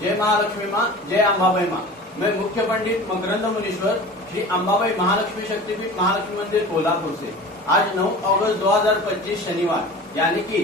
जय महालक्ष्मी माँ, जय अंबाबाई माँ। मैं मुख्य पंडित मकरंद मुनीश्वर, श्री अंबाबाई महालक्ष्मी शक्तिपीठ महालक्ष्मी मंदिर कोल्हापुर से आज 9 अगस्त 2025 शनिवार यानी कि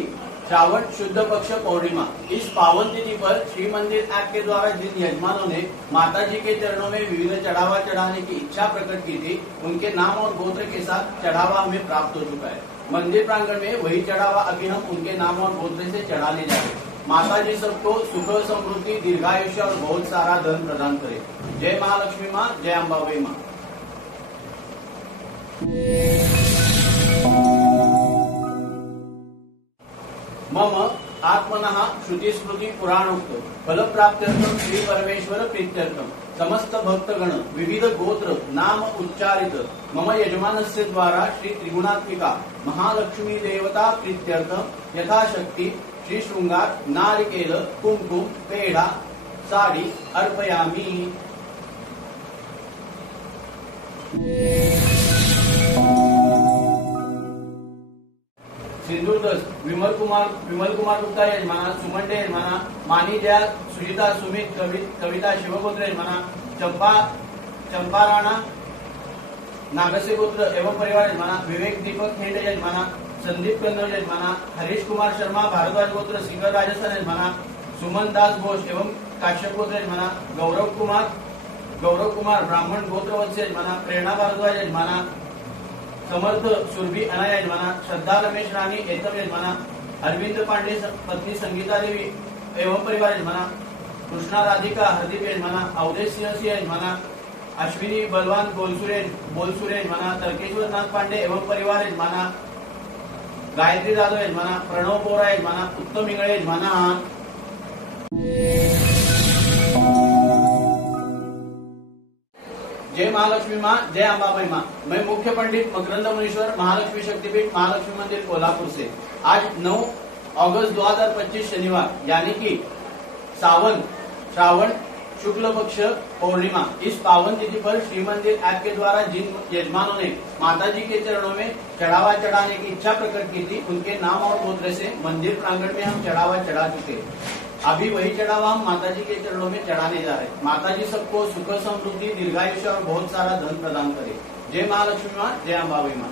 श्रावण शुद्ध पक्ष पौर्णिमा, इस पावन तिथि पर श्री मंदिर ऐप के द्वारा जिन यजमानों ने माता जी के चरणों में विविध चढ़ावा चढ़ाने की इच्छा प्रकट की थी, उनके नाम और गोत्र के साथ चढ़ावा हमें प्राप्त हो चुका है। मंदिर प्रांगण में वही चढ़ावा अभी हम उनके नाम और गोत्र से चढ़ाने जा रहे हैं। माता जी सबको सुख समृद्धि दीर्घायुष्य और बहुत सारा धन प्रदान करे। जय महालक्ष्मी माँ, जय अंबाबाई माँ। मम आत्मनः श्रुति स्मृति पुराणोक्त फल प्राप्त्यर्थम श्री परमेश्वर प्रीत्यर्थम समस्त भक्तगण विविध गोत्र नाम उच्चारित मम यजमानस्य द्वारा श्री त्रिगुणात्मिका महालक्ष्मी देवता प्रीत्यर्थम यथाशक्ति श्री श्रृंगार नारिकेल कुमकुम पेढ़ा साड़ी अर्पयामि। सिंधुदस विमल कुमार गुप्ता यजमाना, सुमंडे यजमाना, मानी जया सुजिता सुमित कविता शिवगोत्र यजमाना, चंपा राणा नागसे गोत्र एवं परिवार यजमाना, विवेक दीपक खेंड यजमाना, संदीप कन्नौज यजमाना, हरीश कुमार शर्मा भारद्वाज गोत्र सिंगर राजस्थान यजमाना, सुमन दास घोष एवं काश्यप गोत्र यजमाना, गौरव कुमार ब्राह्मण गोत्र वंश यजमाना, प्रेरणा भारद्वाज यजमाना, समर्थ सुरभि अनाया यजमाना, श्रद्धा रमेश रानी एतम यजमाना, अरविंद पांडे पत्नी संगीता देवी एवं परिवार यजमाना, कृष्णा राधिका हरदीप यजमाना, अवधेश सिंह यजमाना, अश्विनी बलवान बोलसुरे यजमाना, तर्केश्वर नाथ पांडे एवं परिवार यजमाना, गायत्री जाधव यजमाना, प्रणव बोरा यजमाना, उत्तम इंगळे यजमाना। जय महालक्ष्मी माँ, जय अंबाबाई माँ। मैं मुख्य पंडित मकरंद मुनीश्वर, महालक्ष्मी शक्तिपीठ महालक्ष्मी मंदिर कोल्हापुर से आज 9 अगस्त 2025 शनिवार यानी कि श्रावण शुक्ल पक्ष पौर्णिमा, इस पावन तिथि पर श्री मंदिर ऐप के द्वारा जिन यजमानों ने माता जी के चरणों में चढ़ावा चढ़ाने की इच्छा प्रकट की थी, उनके नाम और गोत्र से मंदिर प्रांगण में हम चढ़ावा चढ़ा चुके हैं। अभी वही चढ़ावा हम माता जी के चरणों में चढ़ाने जा रहे हैं। माता जी सबको सुख समृद्धि दीर्घायुष्य और बहुत सारा धन प्रदान करे। जय महालक्ष्मी माँ, जय अंबाबाई माँ।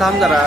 थांब जरा।